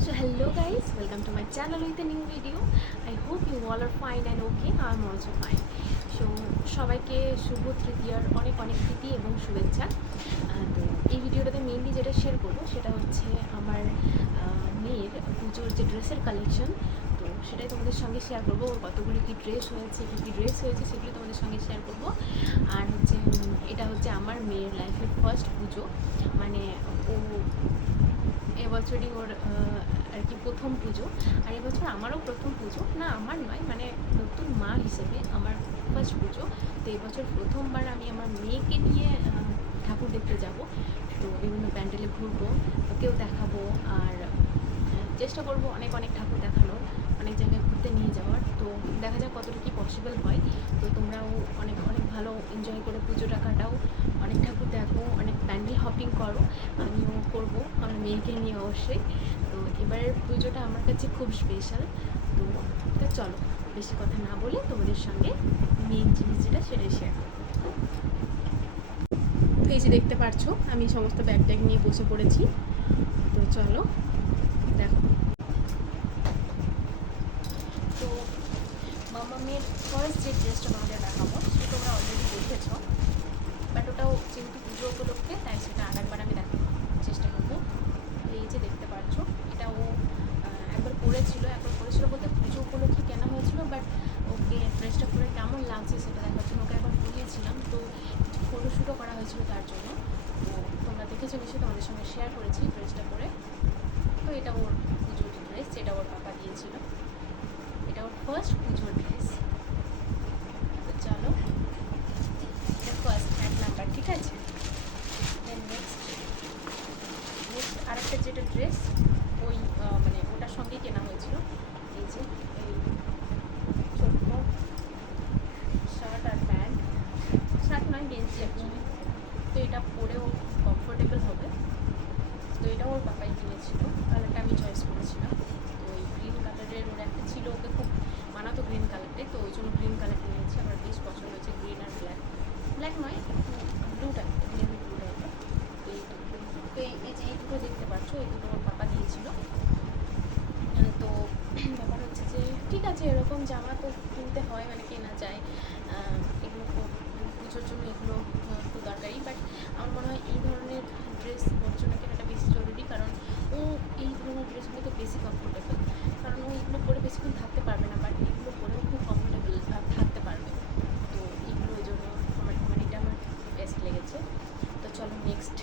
So hello guys, welcome to my channel with a new video. I hope you all are fine and okay. I'm also fine. So সবাইকে শুভ তৃতীয়ার অনেক অনেক প্রীতি এবং শুভেচ্ছা। তো এই ভিডিওটাতে মেইনলি যেটা শেয়ার করবো সেটা হচ্ছে আমার মেয়ের পুজোর যে ড্রেসের কালেকশন। তো সেটাই তোমাদের সঙ্গে শেয়ার করবো। ওর কতগুলি কি ড্রেস হয়েছে, কী কী ড্রেস হয়েছে সেগুলো তোমাদের সঙ্গে শেয়ার করবো। আর হচ্ছে এটা হচ্ছে আমার মেয়ের লাইফের ফার্স্ট পুজো, মানে ও এবছরই ওর আর কি প্রথম পুজো। আর এবছর আমারও প্রথম পুজো, না আমার নয়, মানে নতুন মা হিসেবে আমার ফার্স্ট পুজো। তো এবছর প্রথমবার আমি আমার মেয়েকে নিয়ে ঠাকুর দেখতে যাব। তো বিভিন্ন প্যান্ডেলে ঘুরবো, ওকেও দেখাবো, আর চেষ্টা করবো অনেক অনেক ঠাকুর দেখানোর, অনেক জায়গায় ঘুরতে নিয়ে যাওয়ার। তো দেখা যাক কতটা কি পসিবল হয়। তো তোমরাও অনেক অনেক ভালো এনজয় করে পুজোটা কাটাও, অনেক ঠাকুর দেখো, অনেক প্যান্ডেল হপিং করো। আমিও করবো আমার মেয়েকে নিয়ে অবশ্যই। তো এবারের পুজোটা আমার কাছে খুব স্পেশাল। তো চলো বেশি কথা না বলে তোমাদের সঙ্গে মেন জিনিস যেটা সেটাই শেয়ার করবো। তো এই যে দেখতে পাচ্ছ আমি সমস্ত ব্যাগ ট্যাগ নিয়ে বসে পড়েছি। তো চলো দেখো। তো মামামের ফার্স্ট যে ড্রেসটা তোমাদের দেখাবো সেটা তোমরা অলরেডি দেখেছো, বাট ওটাও যেহেতু পুজো উপলক্ষে তাই সেটা আরেকবার আমি দেখানোর চেষ্টা করবো। এই যে দেখতে পাচ্ছ এটা ও একবার পরেছিল বলতে পুজো উপলক্ষে কেনা হয়েছিল, বাট ওকে ড্রেসটা পরে কেমন লাগছে সেটা দেখার জন্য ওকে একবার পরিয়েছিলাম। তো কিছু ফটোশ্যুটও করা হয়েছিল তার জন্য। তো তোমরা দেখেছো নিশ্চয়ই, তোমাদের সঙ্গে শেয়ার করেছি ড্রেসটা পরে। তো এটা ওর পুজোর ড্রেস, যেটা ওর পাপা দিয়েছিল। এটা ওর ফার্স্ট পুজোর ড্রেস। তো চলো, এটা ফার্স্ট 1 নাম্বার, ঠিক আছে। দেন নেক্সট আরেকটা যেটা ড্রেস ওই মানে ওটার সঙ্গেই কেনা হয়েছিল। এই যে এই ছোট্ট শার্ট আর প্যান্ট, শার্ট নয় গেঞ্জি অ্যাকচুয়ালি। তো এটা পরেও কমফোর্টেবল হবে। তো এটা ওর পাপাই কিনেছিল, কালারটা আমি চয়েস করেছিলাম। তো ওই গ্রিন কালারের ওর একটা ছিল, ওকে খুব মানাতো গ্রিন কালারটাই, তো ওই জন্য গ্রিন কালার কিনেছি। আমার বেশ পছন্দ হয়েছে গ্রিন আর ব্ল্যাক নয়, ব্লু টাইপের, নেভি ব্লু টাইপের। তো এই যে এই দুটো দেখতে পাচ্ছ, এই দুটো ওর পাপা দিয়েছিল। তো ব্যাপার হচ্ছে যে ঠিক আছে, এরকম জামা তো কিনতে হয়, মানে কেনা যায়, এগুলো পুজোর জন্য এগুলো তো দরকারি। বাট আমার মনে হয় এই ধরনের ড্রেস ওর জন্য কেনাটা বেশি জরুরি, কারণ ও এই ধরনের ড্রেসগুলোতে বেশি কমফোর্টেবল, কারণ ও এগুলো পরে বেশিক্ষণ থাকতে পারবে না, বাট এগুলো পরেও খুব কমফোর্টেবল থাকতে পারবে। তো এগুলো ওই জন্য মানে এটা আমার বেস্ট লেগেছে। তো চলো নেক্সট।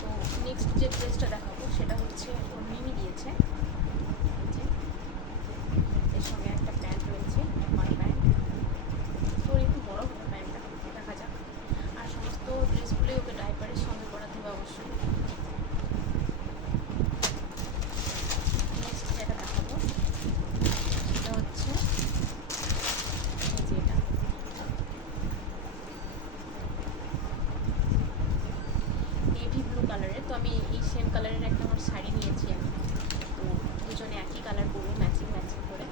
তো নেক্সট যে ড্রেসটা দেখাবো সেটা হচ্ছে ওর মিমি দিয়েছে। এর সঙ্গে একটা প্যান্ট রয়েছে, আমার প্যান্ট। তো একটু বড় হবে প্যান্টটা, দেখা যাক। আর সমস্ত ড্রেসগুলোই ওকে ডাইপারের সঙ্গে পরাতে হবে অবশ্যই। নেক্সট যেটা দেখাবো সেটা হচ্ছে এই যে এটা নেভি ব্লু কালারের। তো আমি এই সেম কালারের একটা আমার শাড়ি নিয়েছি আমি। তো দুজনে একই কালার পরবো, ম্যাচিং করে।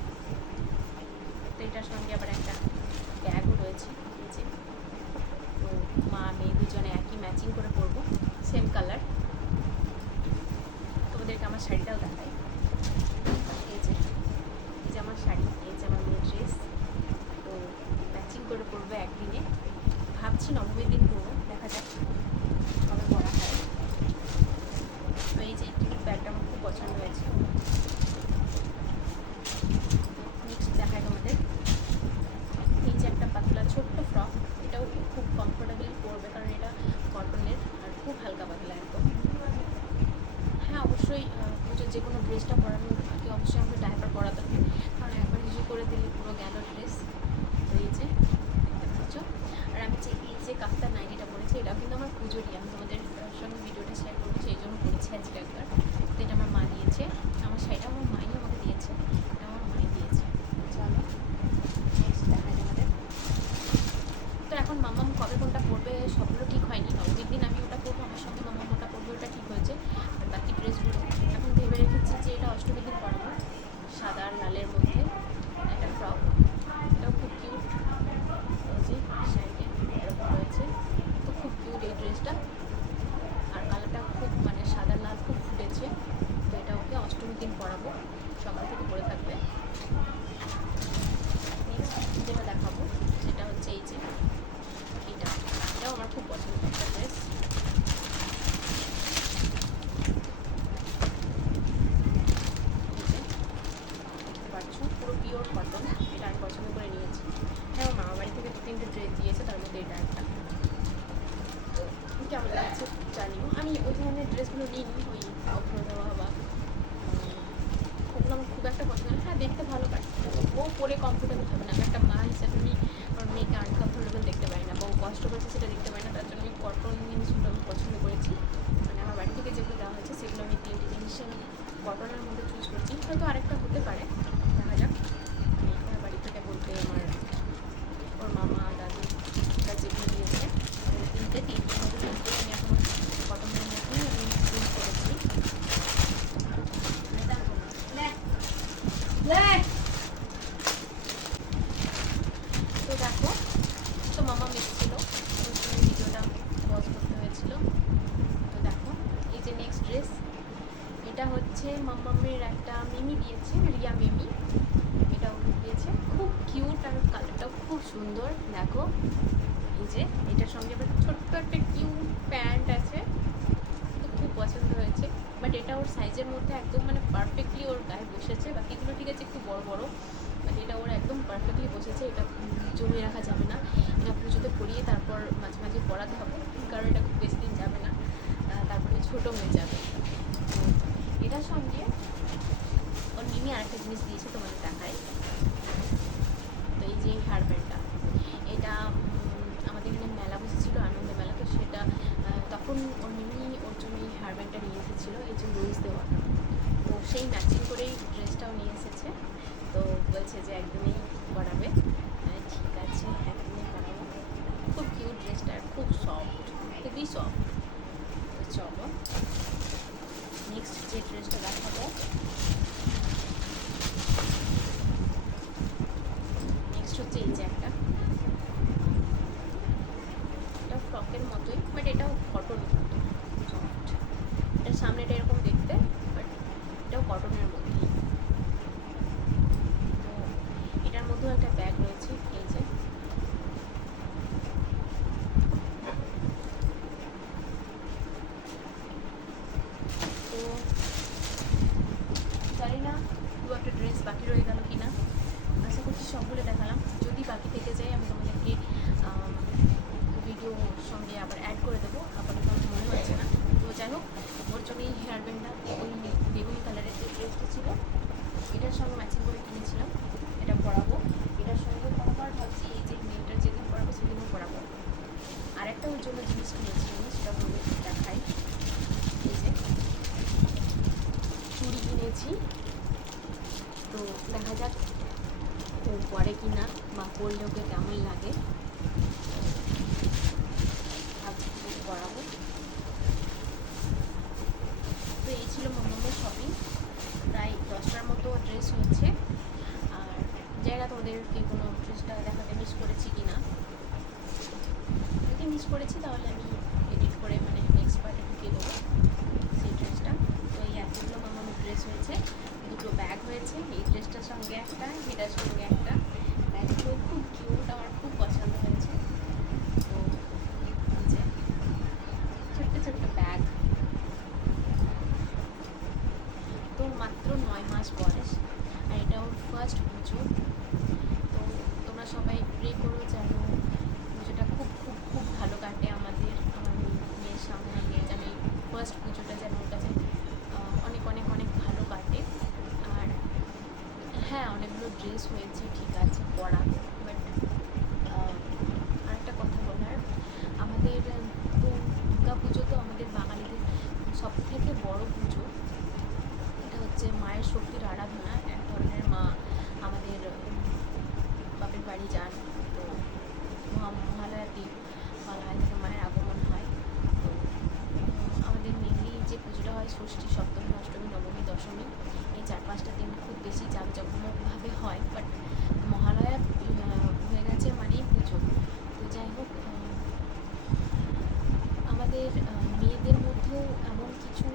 তো এটার সঙ্গে আবার একটা ব্যাগও রয়েছে, এই যে। তো মা মেয়ে দুজনে একই ম্যাচিং করে পরবো, সেম কালার। তোমাদেরকে আমার শাড়িটাও দেখাই। এই যে আমার শাড়ি, এই যে আমার মেয়ের ড্রেস। তো ম্যাচিং করে পরবো একদিনে, ভাবছি নবমীর দিন পরবো, দেখা যাক কবে পরা হয়। তো এই যে ব্যাগটা আমার খুব পছন্দ হয়েছে। নেক্সট দেখায় তোমাদের এই যে একটা পাতলা ছোট্ট ফ্রক, এটাও খুব কমফোর্টেবল পরবে, কারণ এটা কটনের আর খুব হালকা পাতলা একদম। হ্যাঁ অবশ্যই পুজোর যে কোনো ড্রেসটা পরানোর আগে অবশ্যই আমাকে ডাইপার পরাতে হবে, কারণ একবার ইউজ করে দিলে পুরো গেল ড্রেস। তো এই যে দেখতে পাচ্ছ। আর আমি যে এই যে কাফতার নাইটিটা পরেছি, এটাও কিন্তু আমার পুজোরই, আমি তোমাদের সঙ্গে ভিডিওটা শেয়ার করবো, সেই জন্য পরেছি আজকে একবার। তো এটা আমার মা দিয়েছে, আমার শাড়িটা আমার মাই আমাকে দিয়েছে, এটা আমার মাই দিয়েছে। চলো নেক্সট দেখাই তোমাদের। তো এখন মামাম কবে কোনটা পরবে সবগুলো ঠিক হয়নি, নবমীর দিন আমি ওটা পরবো, আমার সঙ্গে মামাম ওটা পরবে, ওটা ঠিক হয়েছে। আর বাকি ড্রেসগুলো এখন ভেবে রেখেছি যে এটা অষ্টমীর দিন পরাবো, সাদা আর লালের মধ্যে একটা ফ্রক, এটাও খুব কিউট। এই যে শাড়িটা ড্রেসগুলো নিইনি, ওই অভ্র দেওয়া বা ওগুলো আমার খুব একটা পছন্দ না। হ্যাঁ, দেখতে ভালো কাটছে, ও পরে কমফোর্টেবল হবে না। আমি একটা মা হিসাবে আমি আমার মেয়েকে আনকমফোর্টেবল দেখতে পারি না, বা ও কষ্ট করছে সেটা দেখতে পারি না। তার জন্য আমি কটন জিনিসগুলো আমি পছন্দ করেছি। মানে আমার বাড়ি থেকে যেগুলো দেওয়া হয়েছে সেগুলো আমি 3টে জিনিস আমি কটনের মধ্যে চুজ করেছি। হয়তো আরেকটা হতে পারে, দেখা যাক। আমি আমার বাড়ি থেকে বলতে আমার ওর মামা দাদুরা যেগুলো দিয়েছে 3টে মধ্যে 3টে আমি এখন কটনের মধ্যেই আমি চুজ করেছি। তো দেখো, তো মামা এসেছিলো, ওর জন্য ভিডিওটা পজ করতে হয়েছিল। তো দেখো, এই যে নেক্সট ড্রেস, এটা হচ্ছে মাম্মামের একটা মিমি দিয়েছে, রিয়া মিমি, এটা দিয়েছে। খুব কিউট আর কালারটাও খুব সুন্দর। দেখো এই যে এটার সঙ্গে আবার ছোট্ট একটা কিউট প্যান্ট আছে, তো খুব পছন্দ হয়েছে। বাট এটা ওর সাইজের মধ্যে একদম মানে পারফেক্টলি ওর গায়ে বসেছে। বাকিগুলো ঠিক আছে একটু বড় বড়, বাট এটা ওর একদম পারফেক্টলি বসেছে। এটা জমিয়ে রাখা যাবে না, এটা পুজোতে পরিয়ে তারপর মাঝে মাঝে পরাতে হবে, কারণ এটা খুব বেশি দিন যাবে না, তারপরে ছোটো হয়ে যাবে। তো এটার সঙ্গে ওর মিমি আরেকটা জিনিস দিয়েছে, তোমাদের দেখায়। তো এই যে হেয়ার ব্যান্ডটা, এটা আমাদের এখানে মেলা বসেছিলো, আনন্দ মেলা, তো সেটা তখন ওর মিমি ওর জন্য এই হেয়ার ব্যান্ডটা নিয়ে এসেছিলো, এই যে রোজ দেওয়া। তো সেই ম্যাচিং করেই ড্রেসটাও নিয়ে এসেছে। তো বলছে যে একদিনেই করাবে। ঠিক আছে, একদিনে করাবো। খুব কিউট ড্রেসটা, খুব সফট, খুবই সফট। তো চলো নেক্সট যে ড্রেসটা দেখাবো, নেক্সট হচ্ছে এই যে একটা, এটা ফ্রকের মতোই, বাট এটাও কটনের মতো সফট। এটার সামনেটা এরকম দেখতে, বাট এটাও কটনের মধ্যেই। তো এটার মধ্যেও একটা ব্যাগ রয়েছে, এই যে। তো জানি না দু একটা ড্রেস বাকি রয়ে গেল কি না, আশা করছি সবগুলো দেখালাম। যদি বাকি থেকে যায় আমি তোমাদেরকে ভিডিও সঙ্গে আবার অ্যাড করে দেবো, আপাতত আমার মনে হচ্ছে না। তো যাই হোক, ওর জন্য এই হেয়ার ব্যান্ডটা ওই বেগুনি কালারের যে ড্রেসটা ছিল এটার সঙ্গে ম্যাচিং করে কিনেছিলাম, এটা পরাবো। এটার সঙ্গে পরাবার ভাবছি, এই যে মেয়েটার যেদিন পরাবো সেদিনও পরাবো। আরেকটা ওর জন্য জিনিস কিনেছি আমি, সেটা বলে দেখাই। এই যে চুড়ি কিনেছি, তো দেখা যাক ও পরে কি না, বা পরলে ওকে কেমন লাগে, ভাবছি পরাবো। তো এই ছিল মামামের শপিং, প্রায় 10টার মতো ড্রেস হয়েছে। আর জানি না তোমাদেরকে কোনো ড্রেসটা দেখাতে মিস করেছি কি না, যদি মিস করেছি তাহলে আমি এডিট করে মানে নেক্সট পার্টে ঢুকিয়ে দেবো সেই ড্রেসটা। তো এই এতগুলো মামামের ড্রেস হয়েছে, দুটো ব্যাগ হয়েছে, এই ড্রেসটার সঙ্গে একটা, এটার সঙ্গে একটা। ব্যাগগুলো খুব কিউট, আমার খুব পছন্দ হয়েছে। তো এই যে ছোট্ট ছোট্ট ব্যাগ, তো মাত্র 9 মাস বয়স, আর এটা ওর ফার্স্ট পুজো। তো তোমরা সবাই প্রে করো যেন পুজোটা খুব খুব খুব ভালো কাটে আমাদের, আমার মেয়ের সামনে, মেয়ের যেন এই ফার্স্ট পুজোটা যেন ওর কাছে অনেক অনেক অনেক ভালো কাটে। আর হ্যাঁ, অনেকগুলো ড্রেস হয়েছে, ঠিক আছে পরাবো, বাট আরেকটা কথা বলার, আমাদের তো দুর্গা পুজো তো আমাদের বাঙালিদের সব থেকে বড় পুজো। এটা হচ্ছে মায়ের শক্তির আরাধনা, এক ধরনের মা আমাদের বাপের বাড়ি যান, তো মহালয়াতে মহালয়া থেকে মায়ের আগমন হয়। তো আমাদের মেনলি যে পুজোটা হয় ষষ্ঠী, সপ্তমী, অষ্টমী, নবমী, দশমী, এই 4-5টা দিন খুব বেশি জাঁকজমকভাবে হয়। বাট মহালয়া হয়ে গেছে মানেই পুজো। তো যাই হোক, আমাদের মেয়েদের মধ্যেও এমন কিছু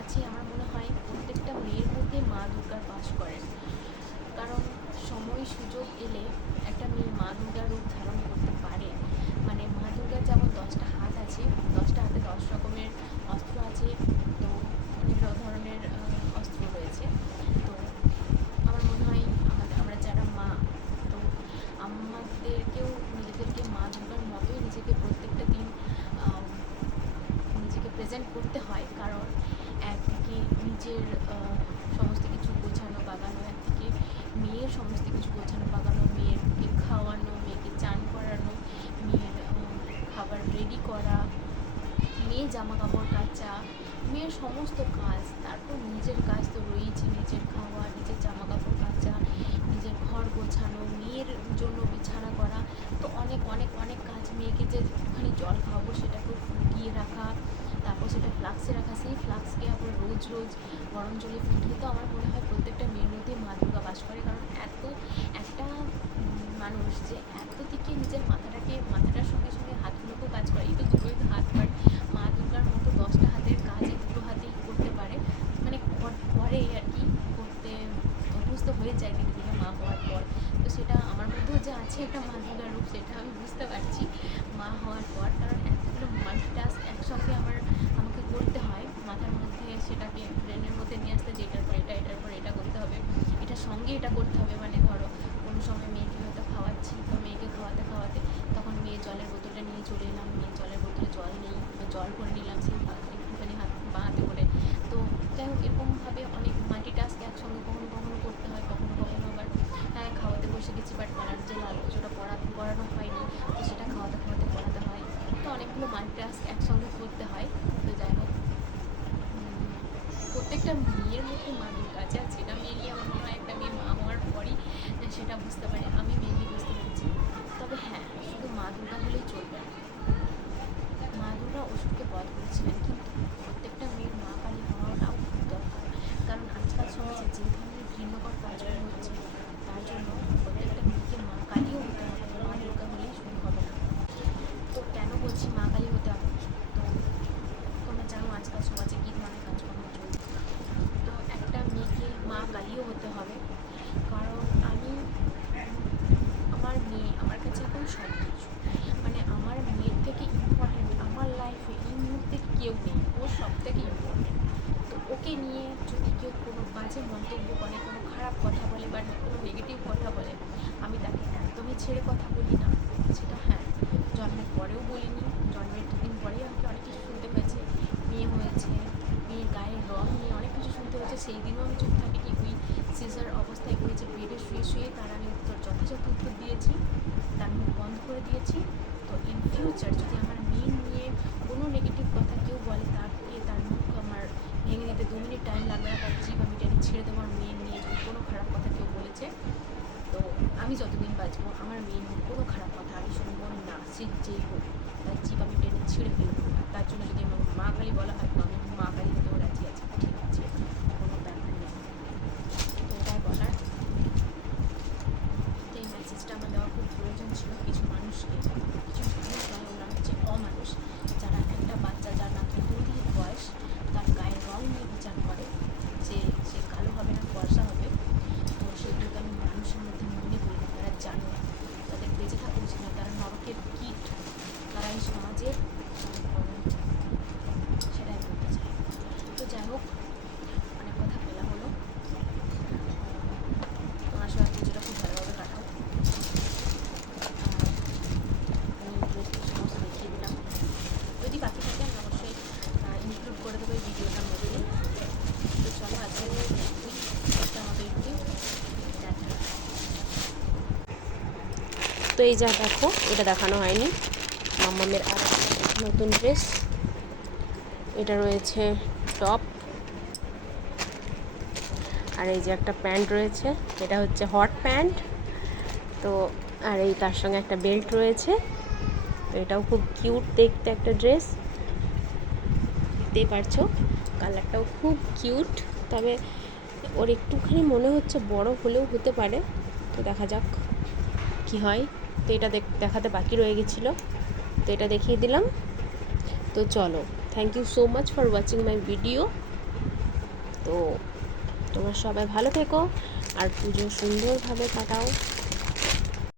আছে, আমার মনে হয় প্রত্যেকটা মেয়ের মধ্যে মা দুর্গার বাস করেন। কারণ সময় সুযোগ এলে একটা মেয়ে মা দুর্গার রূপ ধারণ করতে পারে। মানে মা দুর্গার যেমন 10টা হাত আছে, 10টা হাতে 10 রকমের অস্ত্র আছে, তো অনেক ধরনের অস্ত্র রয়েছে। তো আমার মনে হয় আমরা যারা মা, তো আমাদেরকেও নিজেদেরকে মা দুর্গার মতোই নিজেকে প্রত্যেকটা দিন নিজেকে প্রেজেন্ট করতে হয়। নিজের সমস্ত কিছু গোছানো বাগানো, একদিকে মেয়ের সমস্ত কিছু গোছানো বাগানো, মেয়েকে খাওয়ানো, মেয়েকে চান করানো, মেয়ের খাবার রেডি করা, মেয়ের জামা কাপড় কাচা, মেয়ের সমস্ত কাজ, তারপর নিজের কাজ তো রয়েছে, নিজের খাওয়া, নিজের জামা কাপড় কাচা, নিজের ঘর গোছানো, মেয়ের জন্য বিছানা করা, তো অনেক অনেক অনেক কাজ। মেয়েকে যে একটুখানি জল খাওয়াবো সেটাকেও ফুটিয়ে রাখা, তারপর সেটা ফ্লাক্সে রাখা, সেই ফ্লাক্সকে আবার রোজ রোজ গরম জলে ফুটিয়ে, তো আমার মনে হয় প্রত্যেকটা মেয়ের মধ্যেই মা দুর্গা বাস করে। কারণ এত একটা মানুষ যে এত দিকে নিজের মাথাটার সঙ্গে সঙ্গে হাতগুলোকেও কাজ করে, এই তো দুটোই তো হাত পারে, মা দুর্গার মতো 10টা হাতের কাজ এই দুটো হাতেই করতে পারে, মানে করে আর কি, করতে অভ্যস্ত হয়ে যায় ধীরে ধীরে মা হওয়ার পর। তো সেটা আমার মধ্যেও যে আছে একটা মা দুর্গার রূপ, সেটা আমি বুঝতে পারছি মা হওয়ার পর। কারণ এতগুলো মাল্টিটাস্ক একসঙ্গে আমাকে করতে হয় মাথার মধ্যে, সেটাকে ব্রেনের মধ্যে নিয়ে আসতে, যে এটার পর এটা, এটার পর এটা করতে হবে, এটার সঙ্গে এটা করতে হবে। মানে ধরো কোনো সময় মেয়েকে হয়তো খাওয়াচ্ছি, তো মেয়েকে খাওয়াতে খাওয়াতে তখন মেয়ে জলের বোতলটা নিয়ে চলে এলাম, মেয়ে জলের বোতলে জল নেই, জল করে নিলাম সেই একটুখানি বাঁ হাতে করে। তো যাই হোক, এরকমভাবে অনেক মাল্টিটাস্ক একসঙ্গে কখনো কখনো করতে হয়, কখনো কখনো আবার হ্যাঁ খাওয়াতে বসে গেছি, বাট গলার যে লাল কিছুটা পড়ানো হয়নি, তো সেটা খাওয়াতে খাওয়াতে পড়াতে হয়। তো অনেকগুলো মাল্টিটাস্ক একসঙ্গে করতে হয়। তো যাই হোক, প্রত্যেকটা মেয়ের মধ্যে মা দুর্গা আছে, আর সেটা মেনলি আমার মনে হয় একটা মেয়ে মা হওয়ার পরই সেটা বুঝতে পারে। আমি মেনলি বুঝতে পেরেছি। তবে হ্যাঁ, শুধু মা দুর্গা হলেই চলবে না, মা দুর্গা অসুরকে বধ করেছিলেন, কিন্তু প্রত্যেকটা মেয়ের মা কালী হওয়াটাও খুব দরকার। কারণ আজকাল সমাজে যে ধরনের ঘৃণ্যকর কাজগুলো হচ্ছে, তার জন্য প্রত্যেকটা মেয়েকে মা কালীও হতে হবে, মা দুর্গা হলেই শুরু হবে না। তো কেন বলছি মা কালী হতে হবে? তো তোমরা জানো আজকাল সমাজে কী ধরনের কাজকর্ম চলছে। তো একটা মেয়েকে মা কালীও হতে হবে, কারণ আমার মেয়ে আমার কাছে এখন সব কিছু, মানে আমার মেয়ের থেকে ইম্পর্ট্যান্ট আমার লাইফে এই মুহূর্তে কেউ নেই, ও সব থেকে ইম্পর্ট্যান্ট। তো ওকে নিয়ে যদি কেউ কোনো বাজে মন্তব্য করে, কোনো খারাপ কথা বলে বা কোনো নেগেটিভ কথা বলে, আমি তাকে একদমই ছেড়ে কথা বলি না। সেটা হ্যাঁ, জন্মের পরেও বলিনি, জন্মের 2 দিন পরেই আমাকে অনেক কিছু শুনতে হয়েছে, মেয়ে হয়েছে, মেয়ের গায়ের রং নিয়ে অনেক কিছু শুনতে হয়েছে, সেই দিনও আমি চুপ থাকি কি ওই সিজার অবস্থায় হয়েছে, বেডে শুয়ে শুয়ে তার আমি যথাযথ উত্তর দিয়েছি, তার মুখ বন্ধ করে দিয়েছি। তো ইন ফিউচার যদি আমার মেয়ে নিয়ে কোনো নেগেটিভ কথা কেউ বলে, তার মুখ আমার ভেঙে দিতে 2 মিনিট টাইম লাগবে না, তার জীব আমি টেনে ছেড়ে দেবো। আমার মেয়ে নিয়ে যদি কোনো খারাপ কথা কেউ বলেছে, তো আমি যতদিন বাঁচবো আমার মেয়ে নিয়ে কোনো খারাপ কথা আমি শুনবো না, সে যেই হোক, তার জীব আমি টেনে ছিঁড়ে ফেলবো। আর তার জন্য যদি আমার মা কালী বলা হয়, তো আমি মা কালী হতেও রাজি আছি, ঠিক আছে, কোনো ব্যাপার নেই। তো এটাই বলার, তো এই মেসেজটা আমার দেওয়া খুব প্রয়োজন ছিল কিছু মানুষকে, কিছু মানুষ নয়, ওরা হচ্ছে অমানুষ, যারা একটা বাচ্চা যার মাত্র 2 দিন বয়স, তার গায়ের রং নিয়ে বিচার করে যে সে কালো হবে না ফর্সা হবে। তো সেগুলোকে আমি মানুষের মধ্যে মনে করি না, তারা জানে না, তাদের বেঁচে থাকা উচিত না, তারা নরকের কীট, তারা এই সমাজের সেটাই বলতে চাই। তো যাই হোক, অনেক কথা বলা হলো, তোমার সবাই পুজোটা খুব ভালোভাবে কাটাও। সমস্ত দেখিয়ে দিলাম, যদি বাকি থাকে আমি অবশ্যই ইনক্লুড করে দেবো এই ভিডিওটার মধ্যে। তো চলো আজকে আমাদের একটু টাটা। তো এই যা দেখো, এটা দেখানো হয়নি, মাম্মামের আর নতুন ড্রেস, এটা রয়েছে টপ, আর এই যে একটা প্যান্ট রয়েছে, এটা হচ্ছে হট প্যান্ট। তো আর এই তার সঙ্গে একটা বেল্ট রয়েছে, তো এটাও খুব কিউট দেখতে একটা ড্রেস, দেখতেই পারছো কালারটাও খুব কিউট। তবে ওর একটুখানি মনে হচ্ছে বড় হলেও হতে পারে, তো দেখা যাক কি হয়। তো এটা দেখাতে বাকি রয়ে গেছিলো, তো এটা দেখিয়ে দিলাম। তো চলো, thank you so much for watching my video. তো তোমরা সবাই ভালো থেকো আর পুজো সুন্দরভাবে কাটাও।